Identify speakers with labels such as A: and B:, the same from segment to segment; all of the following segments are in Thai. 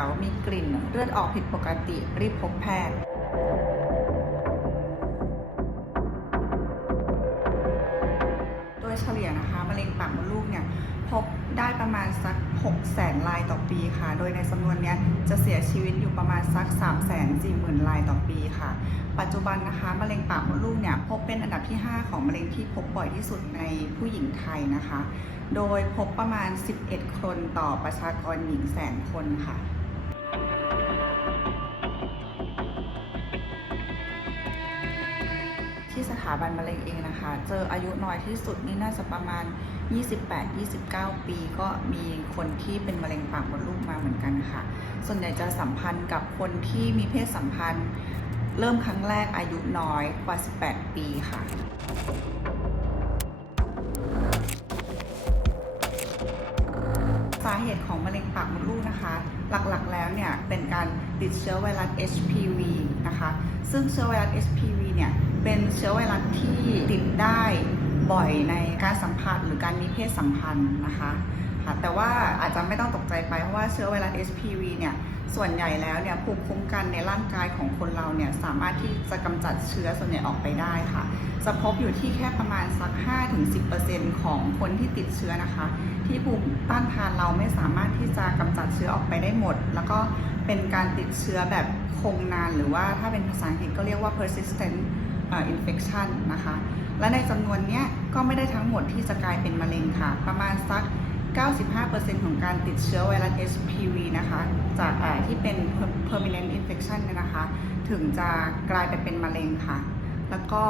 A: าวมีกลิ่นเลือดออกผิดปกติรีบพบแพทย์โดยเฉลี่ยนะคะมะเร็งปากมดลูกเนี่ยพบได้ประมาณสัก 6 แสนรายต่อปีค่ะ โดยในจำนวนนี้จะเสียชีวิตอยู่ประมาณสัก 3 4 0 0 0 0รายต่อปีค่ะ ปัจจุบันนะคะมะเร็งปากมดลูกเนี่ยพบเป็นอันดับที่ 5 ของมะเร็งที่พบบ่อยที่สุดในผู้หญิงไทยนะคะ โดยพบประมาณ 11 คนต่อประชากรหญิงแสนคนค่ะ ที่สถาบันมะเร็งเองนะคะ เจออายุน้อยที่สุดนี่น่าจะประมาณ 28-29 ปีก็มีคนที่เป็นมะเร็งปากมดลูกมาเหมือนกันค่ะ ส่วนใหญ่จะสัมพันธ์กับคนที่มีเพศสัมพันธ์ เริ่มครั้งแรกอายุน้อยกว่า 18 ปีค่ะสาเหตุของมะเร็งปากมดลูกนะคะ หลักๆแล้วเนี่ยเป็นการติดเชื้อไวรัส HPV นะคะ ซึ่งเชื้อไวรัส HPV เนี่ยเป็นเชื้อไวรัสที่ติดได้บ่อยในการสัมผัสหรือการมีเพศสัมพันธ์นะคะ ค่ะแต่ว่าอาจจะไม่ต้องตกใจไปเพราะว่าเชื้อไวรัส HPV เนี่ยส่วนใหญ่แล้วเนี่ยภูมิคุ้มกันในร่างกายของคนเราเนี่ยสามารถที่จะกำจัดเชื้อส่วนใหญ่ออกไปได้ค่ะ จะพบอยู่ที่แค่ประมาณสัก 5-10%ของคนที่ติดเชื้อนะคะ ที่ภูมิต้านทานเราไม่สามารถที่จะกำจัดเชื้อออกไปได้หมด แล้วก็เป็นการติดเชื้อแบบคงนานหรือว่าถ้าเป็นภาษาอังกฤษก็เรียกว่า persistent infection นะคะ และในจำนวนเนี้ยก็ไม่ได้ทั้งหมดที่จะกลายเป็นมะเร็งค่ะ ประมาณสัก 95%ของการติดเชื้อไวรัส HPV นะคะ จากอ่าที่เป็น permanent infection นะคะ ถึงจะกลายไปเป็นมะเร็งค่ะ แล้วก็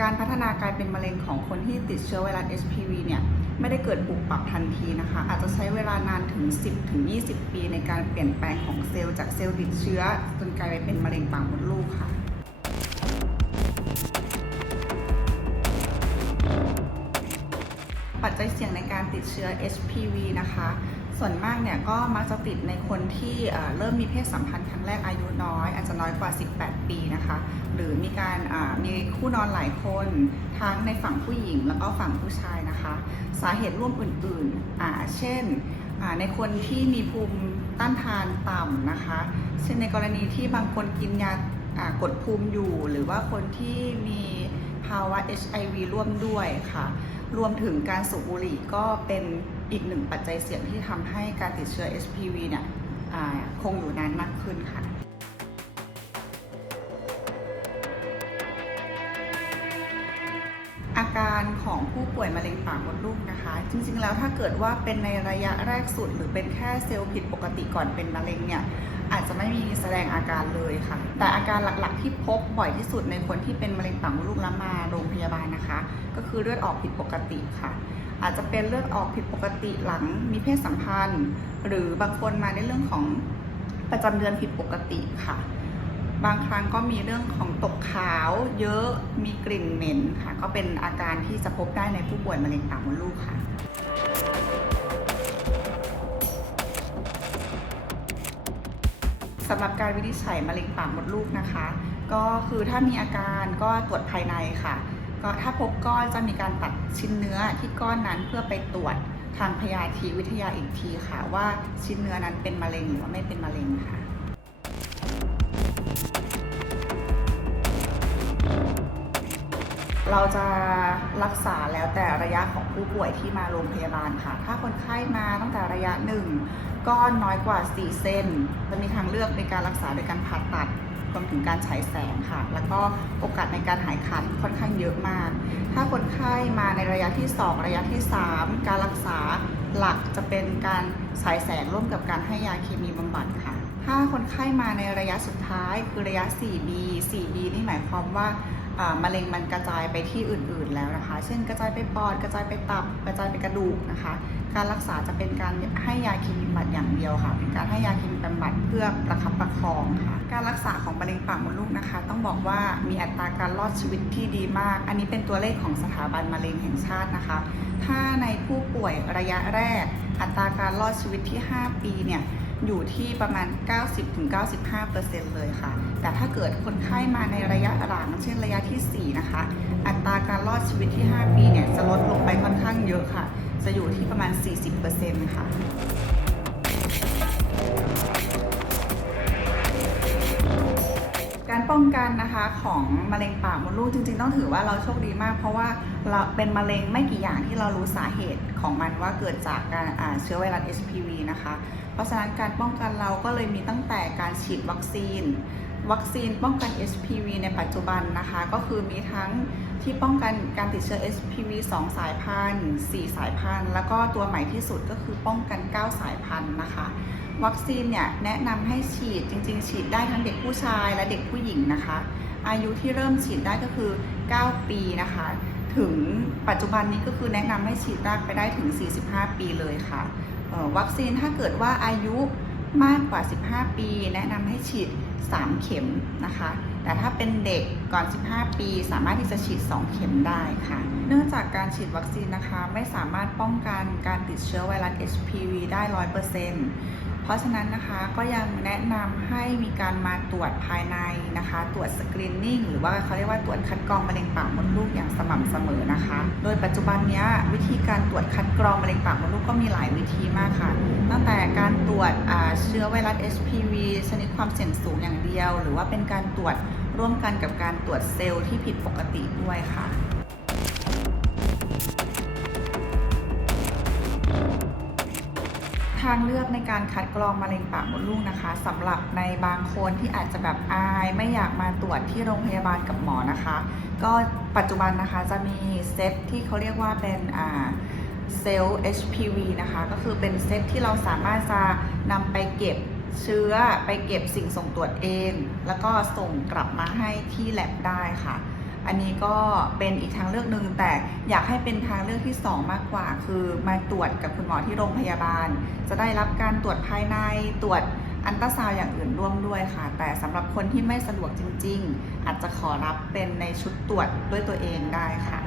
A: การพัฒนากลายเป็นมะเร็งของคนที่ติดเชื้อไวรัส HPV เนี่ย ไม่ได้เกิดปุบปรับทันทีนะคะ อาจจะใช้เวลานานถึง 10 ถึง 20 ปีในการเปลี่ยนแปลงของเซลล์จากเซลล์ติดเชื้อจนกลายไปเป็นมะเร็งปากมดลูกค่ะ ปัจจัยเสี่ยงในการติดเชื้อ HPV นะคะ ส่วนมากเนี่ยก็มักจะติดในคนที่เริ่มมีเพศสัมพันธ์ครั้งแรกอายุน้อย อาจจะน้อยกว่า 18 ปีนะคะ หรือมีการมีคู่นอนหลายคนทั้งในฝั่งผู้หญิงแล้วก็ฝั่งผู้ชายนะคะ สาเหตุร่วมอื่นๆ เช่นในคนที่มีภูมิต้านทานต่ำนะคะ เช่นในกรณีที่บางคนกินยากดภูมิอยู่ หรือว่าคนที่มีภาวะ HIV ร่วมด้วยค่ะ รวมถึงการสูบบุหรี่ก็เป็นอีกหนึ่งปัจจัยเสี่ยงที่ทำให้การติดเชื้อ HPV เนี่ยคงอยู่นานมากขึ้นค่ะ ของผู้ป่วยมะเร็งปากมดลูกนะคะ จริงๆแล้วถ้าเกิดว่าเป็นในระยะแรกสุด หรือเป็นแค่เซลล์ผิดปกติก่อนเป็นมะเร็งเนี่ยอาจจะไม่มีแสดงอาการเลยค่ะ แต่อาการหลักๆที่พบบ่อยที่สุดในคนที่เป็นมะเร็งปากมดลูกแล้วมาโรงพยาบาลนะคะ ก็คือเลือดออกผิดปกติค่ะ อาจจะเป็นเลือดออกผิดปกติหลังมีเพศสัมพันธ์ หรือบางคนมาในเรื่องของประจำเดือนผิดปกติค่ะ บางครั้งก็มีเรื่องของตกขาวเยอะมีกลิ่นเหม็นค่ะ ก็เป็นอาการที่จะพบได้ในผู้ป่วยมะเร็งปากมดลูกค่ะสำหรับการวินิจฉัยมะเร็งปากมดลูกนะคะ ก็คือถ้ามีอาการก็ตรวจภายในค่ะ ก็ถ้าพบก้อนจะมีการตัดชิ้นเนื้อที่ก้อนนั้นเพื่อไปตรวจทางพยาธิวิทยาอีกทีค่ะ ว่าชิ้นเนื้อนั้นเป็นมะเร็งหรือว่าไม่เป็นมะเร็งค่ะ เราจะรักษาแล้วแต่ระยะของผู้ป่วยที่มาโรงพยาบาลค่ะ ถ้าคนไข้มาตั้งแต่ระยะหนึ่งก้อนน้อยกว่า 4 เซนจะมีทางเลือกในการรักษาโดยการผ่าตัดรวมถึงการฉายแสงค่ะ แล้วก็โอกาสในการหายขาดค่อนข้างเยอะมาก ถ้าคนไข้มาในระยะที่ 2 ระยะที่ 3 การรักษาหลักจะเป็นการฉายแสงร่วมกับการให้ยาเคมีบำบัดค่ะ ถ้าคนไข้มาในระยะสุดท้ายคือระยะ 4B 4B นี่หมายความว่ามะเร็งมันกระจายไปที่อื่นๆแล้วนะคะ เช่นกระจายไปปอด กระจายไปตับ กระจายไปกระดูกนะคะ การรักษาจะเป็นการให้ยาเคมีบำบัดอย่างเดียวค่ะ เป็นการให้ยาเคมีบำบัดเพื่อประคับประคองค่ะ การรักษาของมะเร็งปากมดลูกนะคะ ต้องบอกว่ามีอัตราการรอดชีวิตที่ดีมาก อันนี้เป็นตัวเลขของสถาบันมะเร็งแห่งชาตินะคะ ถ้าในผู้ป่วยระยะแรก อัตราการรอดชีวิตที่ 5 ปีเนี่ย อยู่ที่ประมาณ 90-95%เลยค่ะ แต่ถ้าเกิดคนไข้มาในระยะหลัง เช่นระยะทีสี่ 4 นะคะ อัตราการรอดชีวิตที่ 5 ปีเนี่ย จะลดลงไปค่อนข้างเยอะค่ะ จะอยู่ที่ประมาณ 40%ค่ะ กันนะคะของมะเร็งปากมดลูกจริงๆ ต้องถือว่าเราโชคดีมาก เพราะว่าเราเป็นมะเร็งไม่กี่อย่างที่เรารู้สาเหตุของมันว่าเกิดจากการเชื้อไวรัส HPV นะคะ เพราะฉะนั้นการป้องกันเราก็เลยมีตั้งแต่การฉีดวัคซีน วัคซีนป้องกัน HPV ในปัจจุบันนะคะ ก็คือมีทั้งที่ป้องกันการติดเชื้อ HPV 2 สายพันธุ์4สายพันธุ์ แล้วก็ตัวใหม่ที่สุดก็คือป้องกัน 9 สายพันธุ์นะคะ วัคซีนเนี่ยแนะนำให้ฉีดจริง ๆ ฉีดได้ทั้งเด็กผู้ชายและเด็กผู้หญิงนะคะ อายุที่เริ่มฉีดได้ก็คือ 9 ปีนะคะ ถึงปัจจุบันนี้ก็คือแนะนำให้ฉีดได้ไปได้ถึง 45 ปีเลยค่ะวัคซีนถ้าเกิดว่าอายุมากกว่า 15 ปี แนะนำให้ฉีด 3 เข็มนะคะ แต่ถ้าเป็นเด็กก่อน 15 ปี สามารถที่จะฉีด 2 เข็มได้ค่ะ เนื่องจากการฉีดวัคซีนนะคะ ไม่สามารถป้องกันการติดเชื้อไวรัส HPV ได้ 100%เเพราะฉะนั้นนะคะก็ยังแนะนำให้มีการมาตรวจภายในนะคะ ตรวจสกรีนนิ่งหรือว่าเขาเรียกว่าตรวจคัดกรองมะเร็งปากมดลูกอย่างสม่ำเสมอนะคะ โดยปัจจุบันนี้วิธีการตรวจคัดกรองมะเร็งปากมดลูกก็มีหลายวิธีมากค่ะ ตั้งแต่การตรวจเชื้อไวรัส HPV ชนิดความเสี่ยงสูงอย่างเดียว หรือว่าเป็นการตรวจร่วมกันกับการตรวจเซลล์ที่ผิดปกติด้วยค่ะ ทางเลือกในการคัดกรองมะเร็งปากมดลูกนะคะสำหรับในบางคนที่อาจจะแบบอายไม่อยากมาตรวจที่โรงพยาบาลกับหมอนะคะ ก็ปัจจุบันนะคะจะมีเซตที่เขาเรียกว่าเป็นอ่าเซลล์ HPV นะคะ ก็คือเป็นเซตที่เราสามารถจะนำไปเก็บเชื้อไปเก็บสิ่งส่งตรวจเอง แล้วก็ส่งกลับมาให้ที่แลบได้ค่ะ อันนี้ก็เป็นอีกทางเลือกหนึ่งแต่อยากให้เป็นทางเลือกที่ 2 มากกว่า คือมาตรวจกับคุณหมอที่โรงพยาบาล จะได้รับการตรวจภายในตรวจอันตราซาวอย่างอื่นร่วมด้วยค่ะ แต่สำหรับคนที่ไม่สะดวกจริง ๆ อาจจะขอรับเป็นในชุดตรวจด้วยตัวเองได้ค่ะ